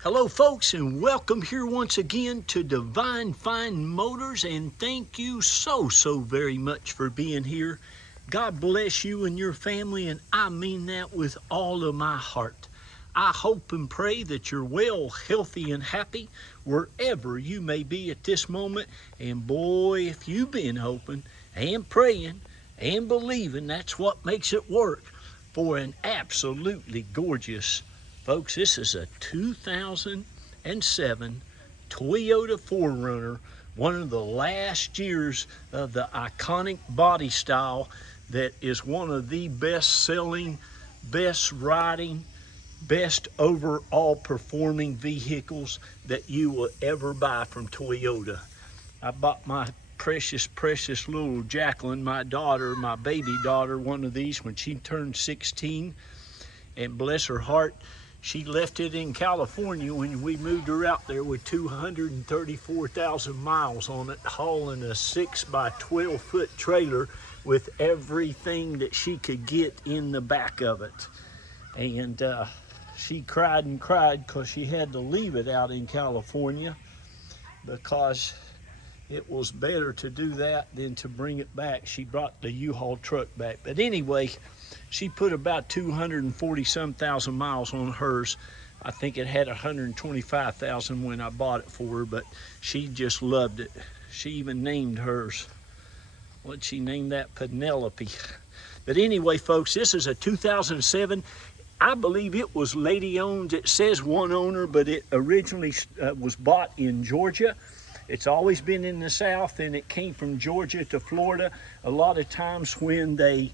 Hello folks, and welcome here once again to Divine Fine Motors, and thank you so very much for being here. God bless you and your family, and I mean that with all of my heart. I hope and pray that you're well, healthy, and happy wherever you may be at this moment. And boy, if you've been hoping and praying and believing, that's what makes it work for an absolutely gorgeous. Folks, this is a 2007 Toyota 4Runner, one of the last years of the iconic body style that is one of the best selling, best riding, best overall performing vehicles that you will ever buy from Toyota. I bought my precious little Jacqueline, my daughter, my baby daughter, one of these when she turned 16, and bless her heart, she left it in California when we moved her out there with 234,000 miles on it, hauling a 6 by 12 foot trailer with everything that she could get in the back of it. And she cried and cried because she had to leave it out in California, because it was better to do that than to bring it back. She brought the U-Haul truck back. But anyway, she put about 240-some thousand miles on hers. I think it had 125,000 when I bought it for her, but she just loved it. She even named hers. What'd she name that? Penelope. But anyway, folks, this is a 2007. I believe it was lady owned. It says one owner, but it originally was bought in Georgia. It's always been in the South, and it came from Georgia to Florida. A lot of times when they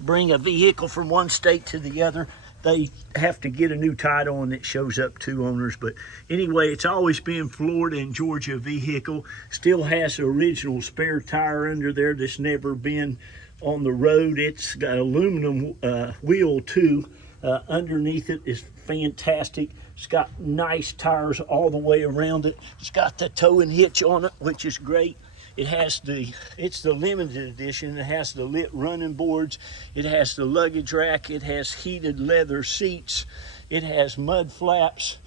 bring a vehicle from one state to the other, they have to get a new title and it shows up two owners. But anyway, it's always been Florida and Georgia vehicle. Still has the original spare tire under there that's never been on the road. It's got aluminum wheel too. Underneath it is fantastic. It's got nice tires all the way around it. It's got the tow and hitch on it, which is great. It's the limited edition. It has the lit running boards. It has the luggage rack. It has heated leather seats. It has mud flaps.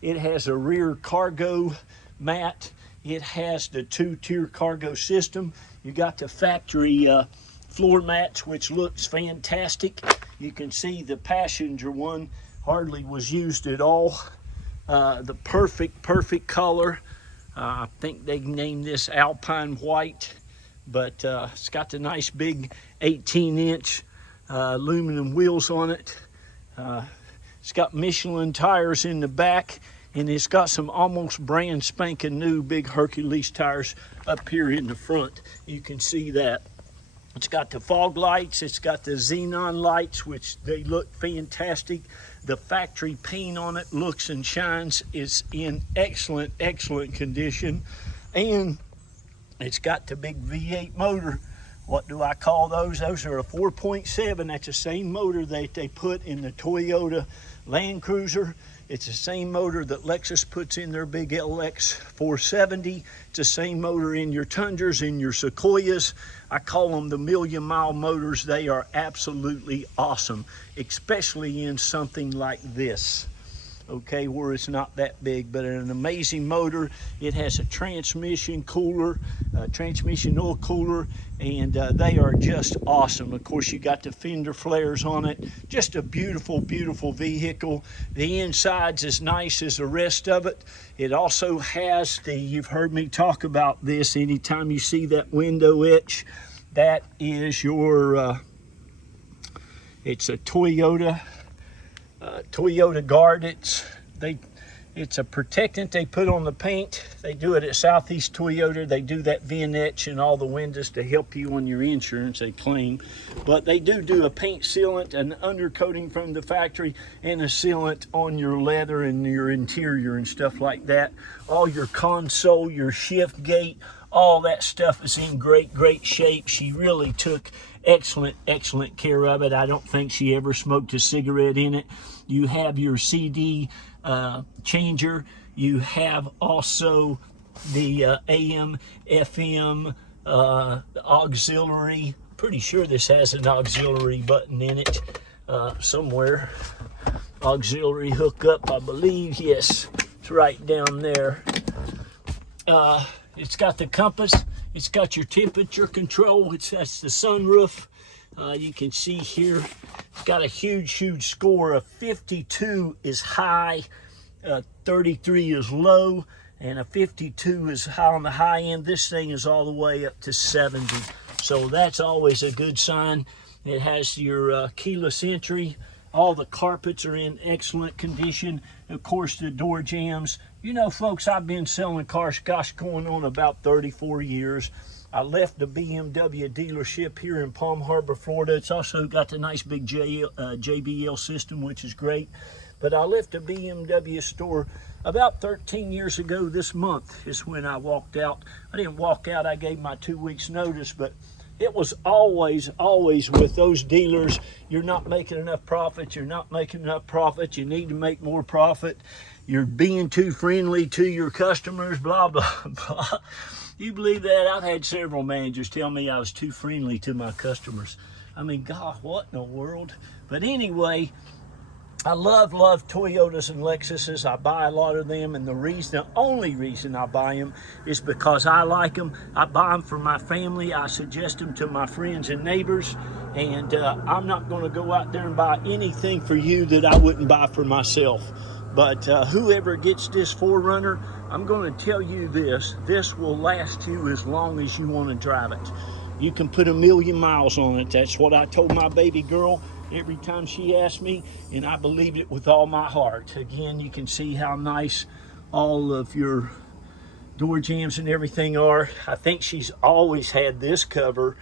It has a rear cargo mat. It has the 2-tier cargo system. You got the factory floor mats, which looks fantastic. You can see the passenger one hardly was used at all. The perfect color. I think they named this Alpine White, but it's got the nice big 18-inch aluminum wheels on it. It's got Michelin tires in the back, and it's got some almost brand spanking new big Hercules tires up here in the front. You can see that. It's got the fog lights. It's got the xenon lights, which they look fantastic. The factory paint on it looks and shines. It's in excellent condition. And it's got the big V-8 motor. What do I call those? Those are a 4.7. That's the same motor that they put in the Toyota Land Cruiser. It's the same motor that Lexus puts in their big LX 470. It's the same motor in your Tundras, in your Sequoias. I call them the million-mile motors. They are absolutely awesome, especially in something like this, okay, where it's not that big, but an amazing motor. It has a transmission cooler, transmission oil cooler, and they are just awesome. Of course, you got the fender flares on it. Just a beautiful vehicle. The inside's as nice as the rest of it. It also has you've heard me talk about this, anytime you see that window etch, that is your, it's a Toyota guard. It's a protectant they put on the paint. They do it at Southeast Toyota. They do that VN-etch in all the windows to help you on your insurance, they claim. But they do a paint sealant, an undercoating from the factory, and a sealant on your leather and your interior and stuff like that. All your console, your shift gate, all that stuff is in great shape. She really took excellent care of it. I don't think she ever smoked a cigarette in it. You have your CD changer. You have also the AM, FM, auxiliary. Pretty sure this has an auxiliary button in it somewhere. auxiliary hookup, I believe. Yes, it's right down there. It's got the compass. It's got your temperature control. That's the sunroof. You can see here, it's got a huge score. A 52 is high, 33 is low, and a 52 is high on the high end. This thing is all the way up to 70. So that's always a good sign. It has your keyless entry. All the carpets are in excellent condition. Of course, the door jambs. You know, folks, I've been selling cars, gosh, going on about 34 years. I left the BMW dealership here in Palm Harbor, Florida. It's also got the nice big JBL system, which is great. But I left the BMW store about 13 years ago. This month is when I walked out. I didn't walk out, I gave my 2 weeks notice, but it was always with those dealers, you're not making enough profit, you need to make more profit, you're being too friendly to your customers, blah, blah, blah. You believe that? I've had several managers tell me I was too friendly to my customers. I mean, God, what in the world? But anyway, I love Toyotas and Lexuses. I buy a lot of them, and the only reason I buy them is because I like them. I buy them for my family. I suggest them to my friends and neighbors, and I'm not going to go out there and buy anything for you that I wouldn't buy for myself. But whoever gets this 4Runner, I'm going to tell you this will last you as long as you want to drive it. You can put 1,000,000 miles on it. That's what I told my baby girl every time she asked me, and I believed it with all my heart. Again, you can see how nice all of your door jambs and everything are. I think she's always had this cover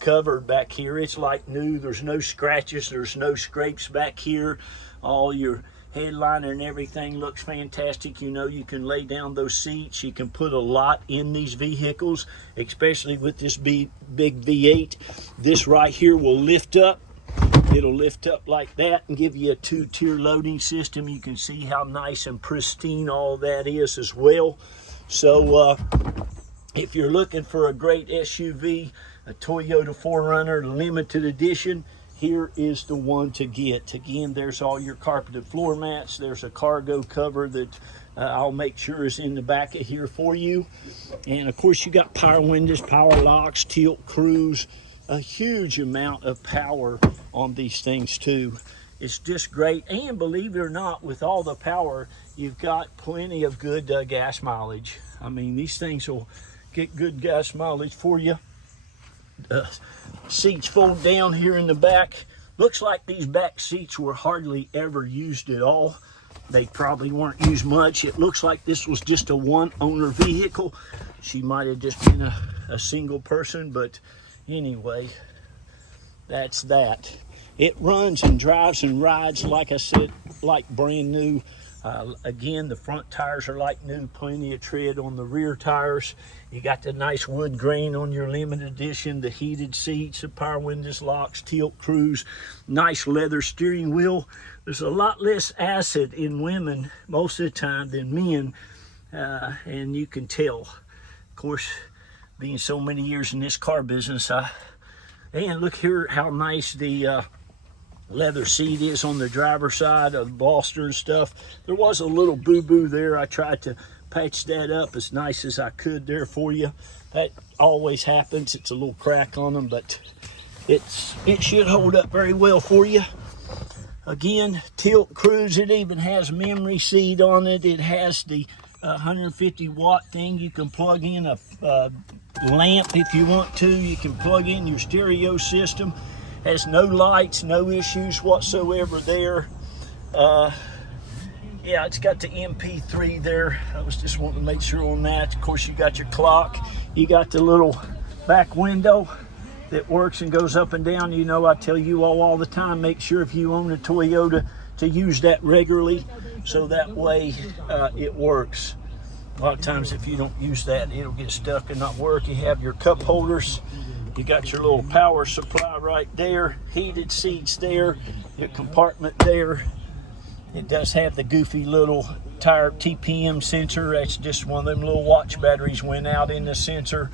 covered back here. It's like new. There's no scratches. There's no scrapes back here. All your headliner and everything looks fantastic. You know, you can lay down those seats. You can put a lot in these vehicles, especially with this big V8. This right here will lift up. It'll lift up like that and give you a 2-tier loading system. You can see how nice and pristine all that is as well. So if you're looking for a great SUV, a Toyota 4Runner limited edition, here is the one to get. Again, there's all your carpeted floor mats. There's a cargo cover that I'll make sure is in the back of here for you. And of course, you got power windows, power locks, tilt cruise, a huge amount of power on these things too. It's just great. And believe it or not, with all the power, you've got plenty of good gas mileage. I mean, these things will get good gas mileage for you. Seats fold down here in the back. Looks like these back seats were hardly ever used at all. They probably weren't used much. It looks like this was just a one-owner vehicle. She might have just been a single person, but anyway, that's that. It runs and drives and rides, like I said, like brand new. Again, the front tires are like new, plenty of tread on the rear tires. You got the nice wood grain on your limited edition, the heated seats, the power windows, locks, tilt cruise, nice leather steering wheel. There's a lot less acid in women most of the time than men, and you can tell. Of course, being so many years in this car business, and look here how nice the leather seat is on the driver's side of the bolster and stuff. There was a little boo-boo there. I tried to patch that up as nice as I could there for you. That always happens. It's a little crack on them, but it should hold up very well for you. Again, tilt cruise. It even has memory seat on it. It has the 150 watt thing. You can plug in a lamp if you want to. You can plug in your stereo system. Has no lights, no issues whatsoever there. Yeah, it's got the MP3 there. I was just wanting to make sure on that. Of course, you got your clock. You got the little back window that works and goes up and down. You know, I tell you all the time, make sure if you own a Toyota to use that regularly, so that way it works. A lot of times if you don't use that, it'll get stuck and not work. You have your cup holders. You got your little power supply right there, heated seats there, your compartment there. It does have the goofy little tire TPM sensor. That's just one of them little watch batteries went out in the sensor.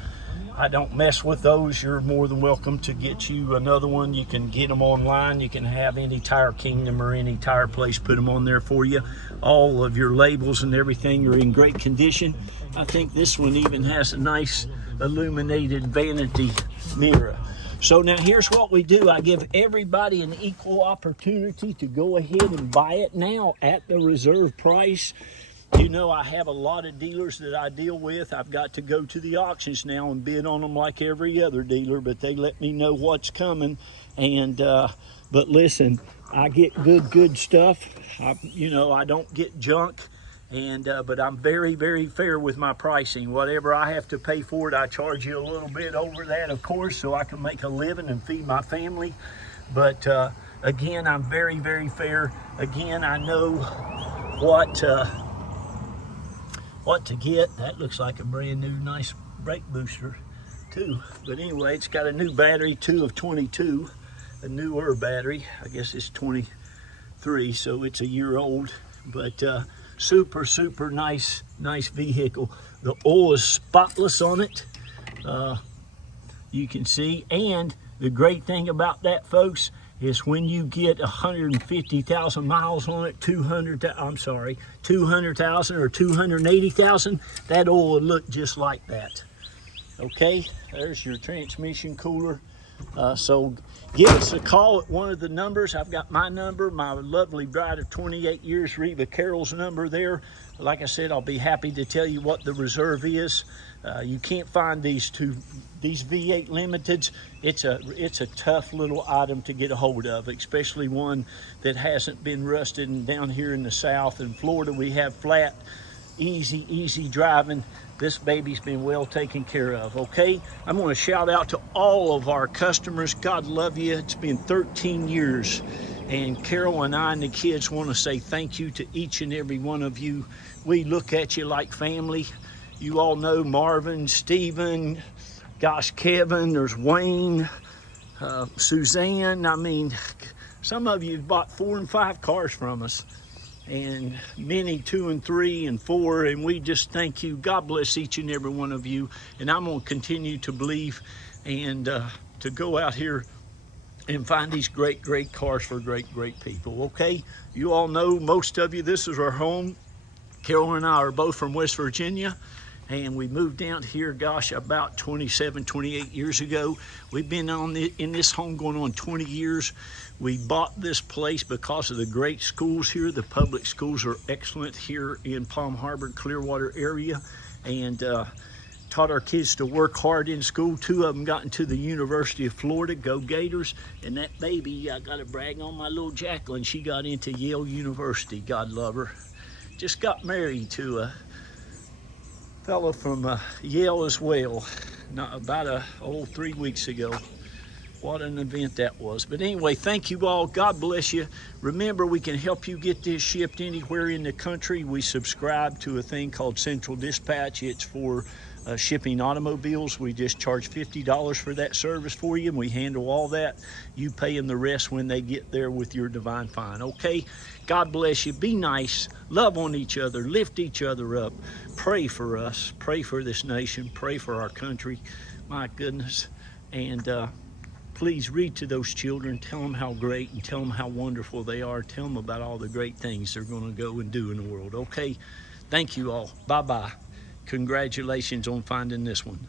I don't mess with those. You're more than welcome to get you another one. You can get them online. You can have any Tire Kingdom or any tire place put them on there for you. All of your labels and everything are in great condition. I think this one even has a nice illuminated vanity mirror. So now here's what we do. I give everybody an equal opportunity to go ahead and buy it now at the reserve price. You know, I have a lot of dealers that I deal with. I've got to go to the auctions now and bid on them like every other dealer, but they let me know what's coming. And but listen, I get good stuff. You know, I don't get junk. And but I'm very fair with my pricing. Whatever I have to pay for it, I charge you a little bit over that, of course, so I can make a living and feed my family. But again, I'm very fair. Again, I know what to get. That looks like a brand new nice brake booster too. But anyway, it's got a new battery, 2 of 22, a newer battery. I guess it's 23, so it's a year old. But super nice vehicle. The oil is spotless on it, you can see. And the great thing about that, folks, is when you get 150,000 miles on it, 200,000 or 280,000, that oil will look just like that. Okay, there's your transmission cooler. So give us a call at one of the numbers. I've got my number, my lovely bride of 28 years, Reva Carroll's number there. Like I said, I'll be happy to tell you what the reserve is. You can't find these V8 Limiteds. It's a tough little item to get a hold of, especially one that hasn't been rusted. And down here in the South, in Florida, we have flat, easy driving. This baby's been well taken care of. Okay, I'm going to shout out to all of our customers. God love you. It's been 13 years, and Carol and I and the kids want to say thank you to each and every one of you. We look at you like family. You all know Marvin, Stephen, gosh, Kevin, there's Wayne, Suzanne. I mean, some of you have bought 4 and 5 cars from us, and many 2 and 3 and 4, and we just thank you. God bless each and every one of you, and I'm going to continue to believe and to go out here and find these great cars for great people. Okay, you all know, most of you, this is our home. Carol and I are both from West Virginia, and we moved down here, gosh, about 28 years ago. We've been in this home going on 20 years. We bought this place because of the great schools here. The public schools are excellent here in Palm Harbor, Clearwater area, and taught our kids to work hard in school. 2 of them got into the University of Florida. Go Gators. And that baby, I got to brag on my little Jacqueline. She got into Yale University. God love her. Just got married to a fellow from Yale as well, about 3 weeks ago. What an event that was. But anyway, thank you all. God bless you. Remember, we can help you get this shipped anywhere in the country. We subscribe to a thing called Central Dispatch. It's for shipping automobiles. We just charge $50 for that service for you, and we handle all that. You paying the rest when they get there with your divine fine. Okay, God bless you. Be nice, love on each other, lift each other up, pray for us, pray for this nation, pray for our country. My goodness. And please read to those children, tell them how great and tell them how wonderful they are. Tell them about all the great things they're going to go and do in the world. Okay, thank you all. Bye-bye. Congratulations on finding this one.